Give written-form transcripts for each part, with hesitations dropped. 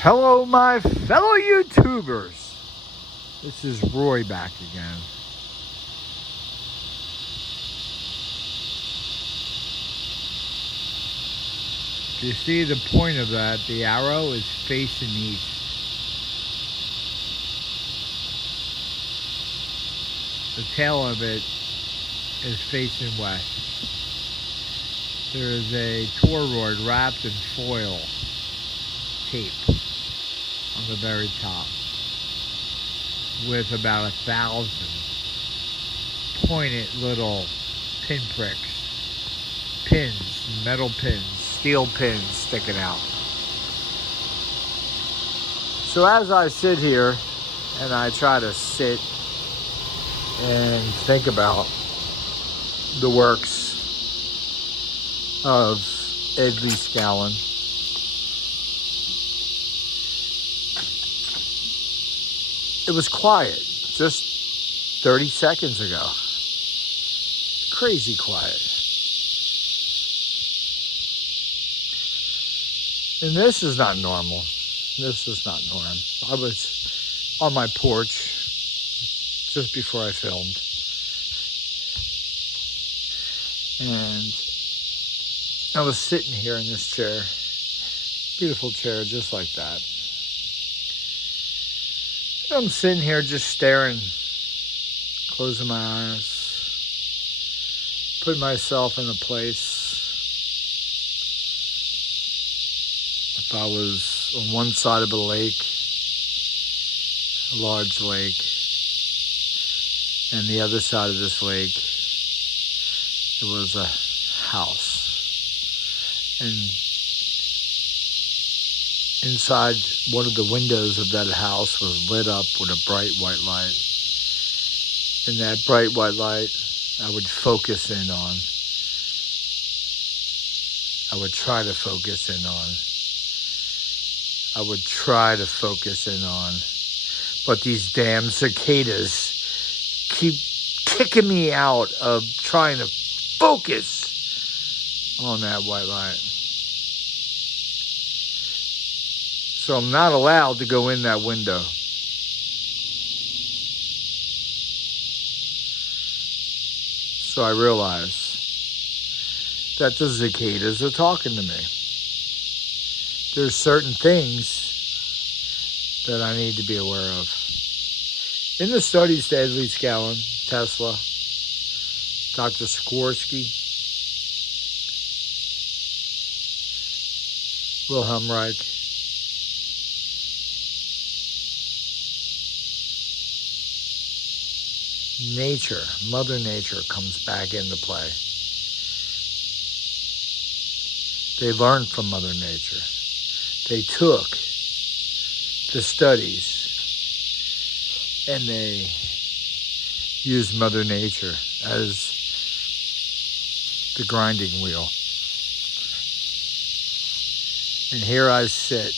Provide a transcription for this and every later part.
Hello, my fellow YouTubers. This is Roy back again. You see the point of that? The arrow is facing east. The tail of it is facing west. There is a toroid wrapped in foil tape on the very top with about 1,000 pointed little pinpricks, pins, metal pins, steel pins sticking out. So as I sit here and I try to sit and think about the works of Ed Lee Skalen, it was quiet just 30 seconds ago. Crazy quiet. And this is not normal. This is not normal. I was on my porch just before I filmed. And I was sitting here in this chair. Beautiful chair, just like that. I'm sitting here just staring, closing my eyes, putting myself in a place. If I was on one side of a lake, a large lake, and the other side of this lake, it was a house. And inside one of the windows of that house was lit up with a bright white light. And that bright white light I would focus in on. I would try to focus in on. I would try to focus in on. But these damn cicadas keep kicking me out of trying to focus on that white light. So I'm not allowed to go in that window. So I realize that the cicadas are talking to me. There's certain things that I need to be aware of. In the studies to Ed Lee Skalen, Tesla, Dr. Sikorsky, Wilhelm Reich, nature, Mother Nature comes back into play. They learned from Mother Nature. They took the studies and they used Mother Nature as the grinding wheel. And here I sit,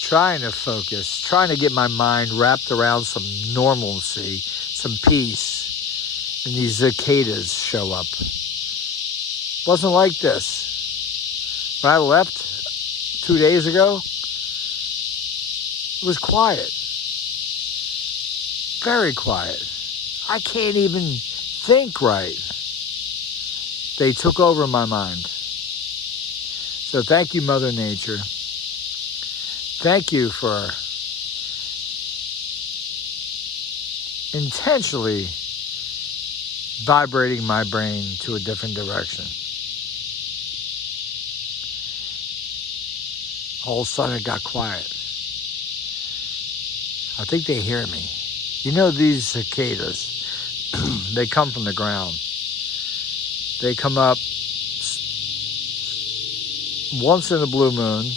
trying to focus, trying to get my mind wrapped around some normalcy, some peace, and these cicadas show up. Wasn't like this. When I left 2 days ago, it was quiet. Very quiet. I can't even think right. They took over my mind. So thank you, Mother Nature. Thank you for intentionally vibrating my brain to a different direction. All of a sudden it got quiet. I think they hear me. You know, these cicadas, they come from the ground. They come up once in a blue moon,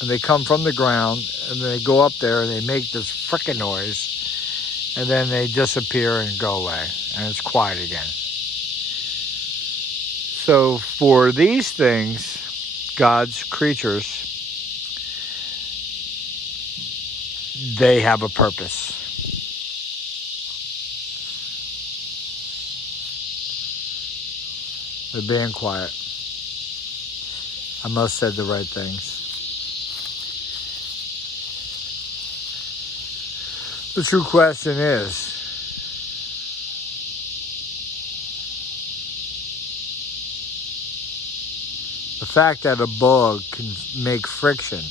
and they come from the ground, and they go up there, and they make this frickin' noise, and then they disappear and go away, and it's quiet again. So for these things, God's creatures, they have a purpose. They're being quiet. I must have said the right things. The true question is, the fact that a bug can make friction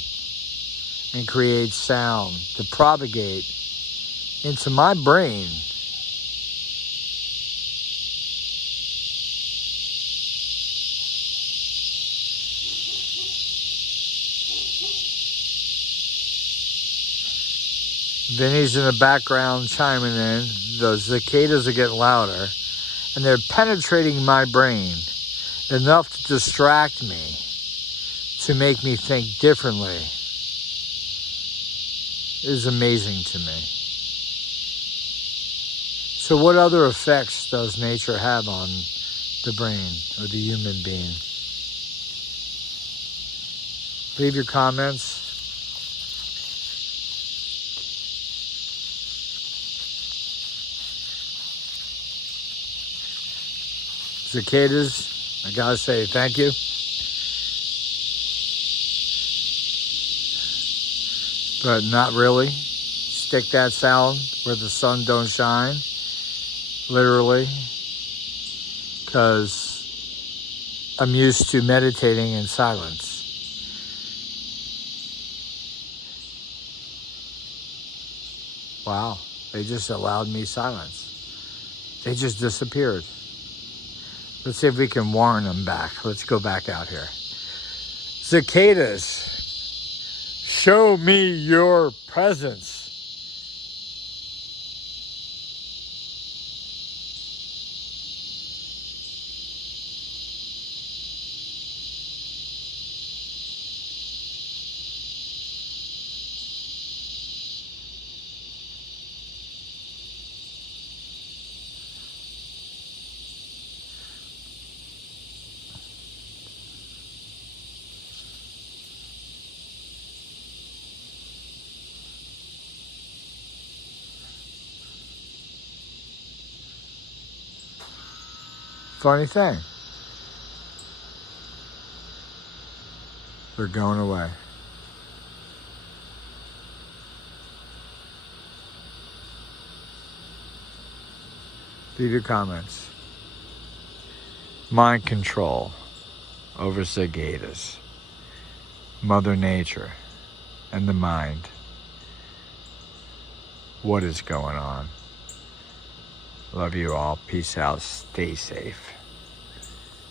and create sound to propagate into my brain Vinny's in the background chiming in. The cicadas are getting louder, and they're penetrating my brain enough to distract me, to make me think differently. It is amazing to me. So what other effects does nature have on the brain or the human being? Leave your comments. Cicadas, I gotta say thank you. But not really. Stick that sound where the sun don't shine, literally, because I'm used to meditating in silence. Wow, they just allowed me silence. They just disappeared. Let's see if we can warn them back. Let's go back out here. Cicadas, show me your presence. Funny thing, they're going away. Leave your comments. Mind control over cicadas, Mother Nature, and the mind. What is going on? Love you all. Peace out. Stay safe.